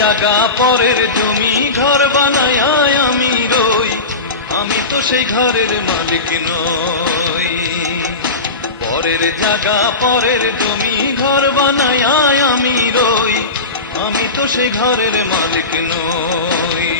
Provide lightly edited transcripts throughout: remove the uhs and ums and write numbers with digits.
জাগা পরের জমি ঘর বানায় আমি রই, আমি তো সেই ঘরের মালিক নই। পরের জাগা পরের জমি ঘর বানায় আমি রই, আমি তো সেই ঘরের মালিক নই।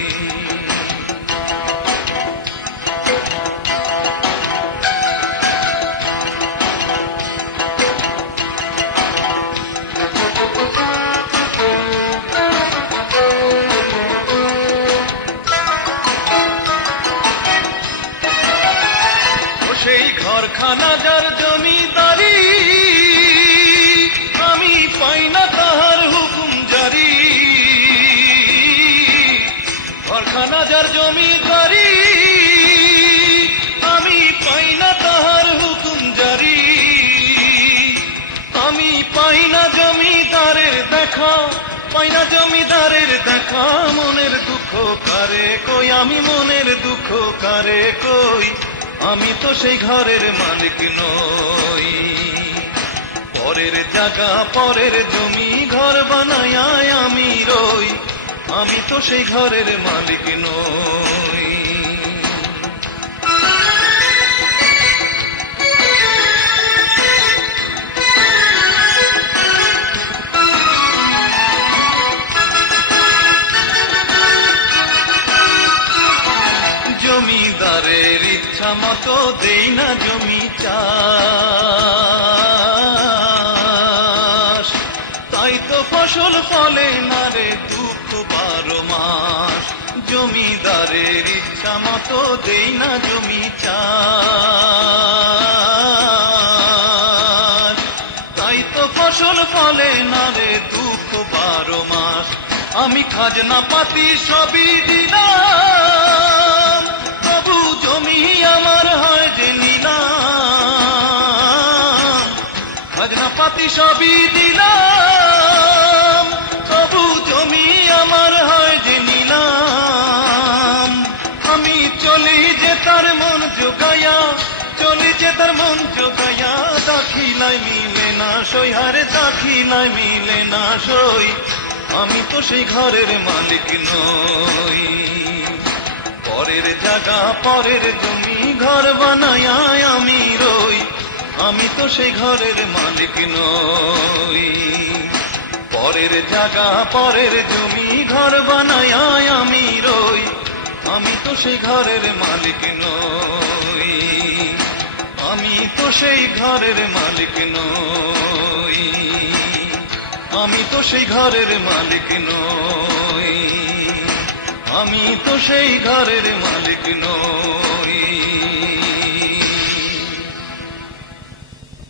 সেই ঘরখানা যার জমিদারি, আমি পাই না তাহার হুকুম জারি। ঘরখানা যার জমিদারি, আমি পাই না তাহার হুকুম জারি। আমি পাই না জমিদারের দেখা, পাই না জমিদারের দেখা। মনের দুঃখ কারে কই, আমি মনের দুঃখ কারে কই, আমি তো সেই ঘরের মালিক নই। পরের জাগা পরের জমি ঘর বানায় আমি রই, আমি তো সেই ঘরের মালিক নই। জমিদারের ইচ্ছা মতো দেই না জমি চাষ, তাই তো ফসল ফলে না রে দুঃখ 12 মাস। জমিদারের ইচ্ছা মতো দেই না জমি চাষ, তাই তো ফসল ফলে না রে দুঃখ 12 মাস। আমি খাজনা পাতি সবই দিলাম, তবু জমি আমার হয় যে নিলাম। খাজনা পাতি সবই দিলাম, তবু জমি আমার হয় যে নিলাম। আমি চলি যে তার মন জোগাইয়া, চলি যে তার মন জোগাইয়া। দাখিলায় মিলে না সই, হারে দাখিলায় মিলে না সই, আমি তো সেই ঘরের মালিক নই। পরের জাগা পরের জমি ঘর বানায় আমি রই, আমি তো সেই ঘরের মালিক নই। পরের জাগা পরের জমি ঘর বানায় আমি রই, আমি তো সেই ঘরের মালিক নই। আমি তো সেই ঘরের মালিক নই, আমি তো সেই ঘরের মালিক নই, আমি তো সেই ঘরের মালিক নই।